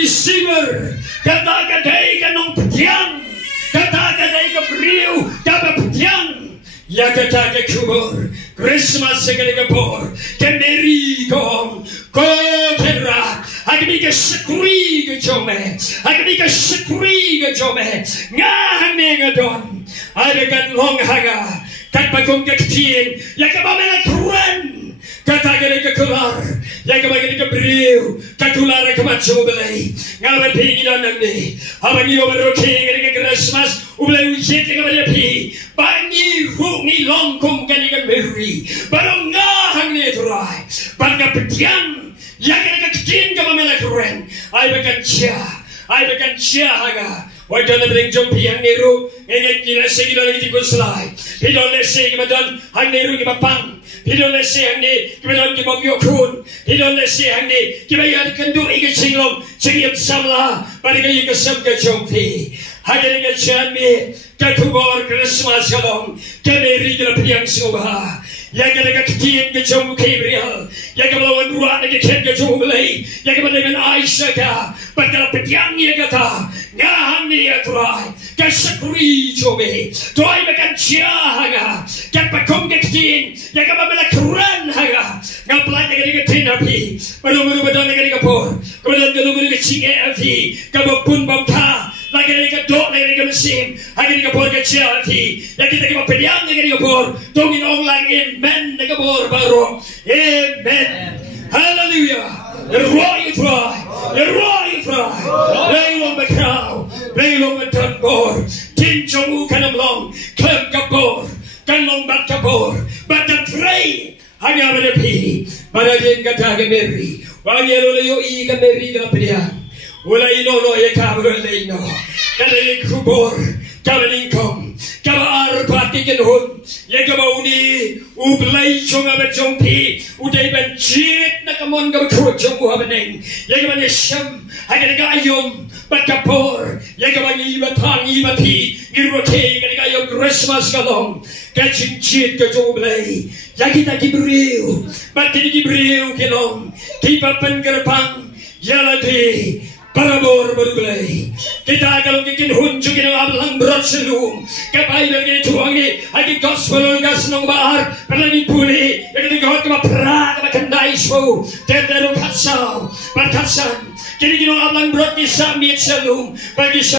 receiver, kata-katai kanong petiang, kata-katai kabriw, kapapetiang, ya kata-katai khubor, Christmas sekalipun, kemeri kong, kotera, agni ka sekuri ke jome, agni ka sekuri ke jome, ngah nengadon, ada kan long haga, kan bagong ketien, ya kabamela kruan. Kata-kata keluar, yang kebagi kebriu, katular kemacu belai, ngawan pingi dan nanti, abang iyo berroke dengan Christmas, ublai ujian dengan pi, bangi rungi longkum kan dengan beri, barang ngahang neturai, bangga petiang, yang kena kecin kemamela keren, ay bekan cia haga. Why don't I bring jump yang neru? Engek kira segi dalam kita selai. Hidon lese kemudian hang neru kita pang. Hidon lese hang ni kemudian kita biokun. Hidon lese hang ni kita yang kendur ikat singlong singgip samla. Pada kaya kesem kejumpi. Hagen ikat ciami khubor Christmas kalong kemeri kita piang sungguh. Yang kena ketien ke jom Gabriel, yang kena lawan ruang ke ken ke jom belai, yang kena dengan Aisyah ka, pada petiang ni kata, ngaham ni aturai, kesekuri jome, tuai makan ciahaga, kan pakom ke ketien, yang kena bela keran haga, ngapelai dengan ketien api, baru badan dengan kapor, kemudian kalau ke cinge api, kabupun bangka. Lagi mereka dok, lagi mereka mesin, lagi mereka bor kecil hati, lagi mereka pediang, lagi mereka bor, dongin orang amen, mereka bor baru, amen, hallelujah, roy try, belong berkau, belong bertanbor, tinjau kanam long, klem kabor, kanong bat kabor, batan tray, hanya berlepi, pada dia kata kemeri, wangi lolo i kemeri dalam pediang. Wala inono ya kabel leino, kada khubor, kada lingkom, kada arpati kenhun, ya kabauni, ublai chonga bejongpi, udai benjit na kamon ka khut chongu habeneng, ya kabane sham, agada gayom, bakapor, ya kabani batangi bati, girote kada gayom Christmas kalong, kajinjit ka joblai, ya kita gibriu, batini gibriu kelong, kipapan gerpang, yaladi. Parabor berulai. Kita kalau bikin hunjuk kita ablang berat selum. Kapai bagi tuang ni, lagi gospel gas nong bahar, pelani puli. Yang kita kau perah, kita kendai show. Terdaru katsau, berkatsan. Kini kita ablang berat ni samit selum bagi.